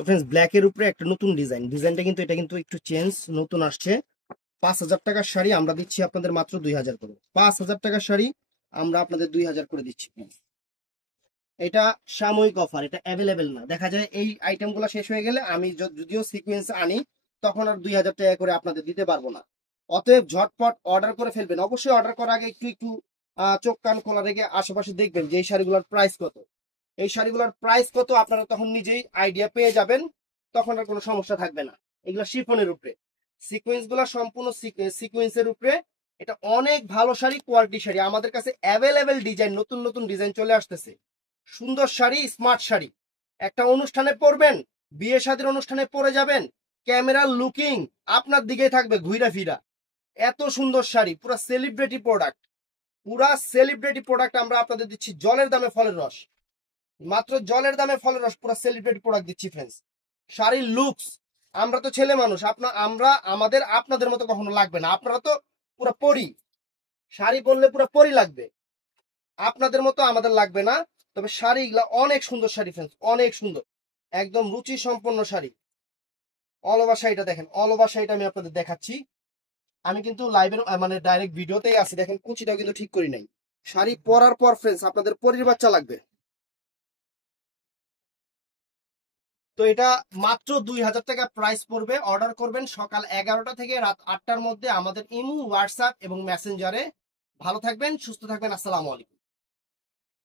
তো ফ্রেন্ডস ব্ল্যাকের উপরে একটা নতুন ডিজাইনটা কিন্তু এটা কিন্তু একটু চেঞ্জ, নতুন আসছে। 5,000 টাকার শাড়ি আমরা দিচ্ছি আপনাদের মাত্র 2,000 করে। 5,000 টাকার শাড়ি আমরা আপনাদের 2,000 করে দিচ্ছি। এটা সাময়িক অফার, এটা অ্যাভেলেবেল না। দেখা যায় এই আইটেমগুলো শেষ হয়ে গেলে আমি যদিও সিকোয়েন্স আনি তখন আর 2,000 টাকা করে আপনাদের দিতে পারবো না। অতএব ঝটপট অর্ডার করে ফেলবেন। অবশ্যই অর্ডার করার আগে একটু একটু চোখ কান খোলা রেখে আশেপাশে দেখবেন যে এই শাড়িগুলোর প্রাইস কত, এই শাড়িগুলোর প্রাইস কত, আপনারা তখন নিজেই আইডিয়া পেয়ে যাবেন, তখন আর কোনো সমস্যা থাকবে না। এগুলো শিফনের উপরে, সিকোয়েন্স গুলা সম্পূর্ণ সিকোয়েন্সের উপরে। এটা অনেক ভালো শাড়ি, কোয়ালিটি শাড়ি। আমাদের কাছে অ্যাভেলেবেল ডিজাইন, নতুন নতুন ডিজাইন চলে আসতেছে। সুন্দর শাড়ি, স্মার্ট শাড়ি, একটা অনুষ্ঠানে পরবেন, বিয়ে শাদীর অনুষ্ঠানে পরে যাবেন, ক্যামেরার লুকিং আপনার দিকেই থাকবে ঘুরা ফিরা। এত সুন্দর শাড়ি, পুরো সেলিব্রিটি প্রোডাক্ট, পুরা সেলিব্রিটি প্রোডাক্ট আমরা আপনাদের দিচ্ছি জলের দামে ফলের রস। মাত্র জলের দামে ফলের রস, পুরো সেলিব্রিটি প্রোডাক্ট দিচ্ছি ফ্রেন্ডস। শাড়ির লুকস, আমরা তো ছেলে মানুষ, আমাদের আপনাদের মতো কখনো লাগবে না। আপনারা তো পুরো পরি, শাড়ি বললে পুরো পরি লাগবে, আপনাদের মতো আমাদের লাগবে না। তবে শাড়িগুলা অনেক সুন্দর শাড়ি ফ্রেন্ডস, অনেক সুন্দর, একদম রুচি সম্পন্ন শাড়ি। অল ওভার শাড়িটা দেখেন, অল ওভার শাড়িটা আমি আপনাদের দেখাচ্ছি। আমি কিন্তু লাইভের মানে ডাইরেক্ট ভিডিওতেই আছি, দেখেন কুচিটাও কিন্তু ঠিক করি নাই। শাড়ি পরার পর ফ্রেন্ডস আপনাদের পরির বাচ্চা লাগবে। তো এটা মাত্র 2,000 টাকা প্রাইস পড়বে। অর্ডার করবেন সকাল 11টা থেকে রাত 8টার মধ্যে আমাদের ইমো, হোয়াটসঅ্যাপ এবং মেসেঞ্জারে। ভালো থাকবেন, সুস্থ থাকবেন, আসসালামু আলাইকুম।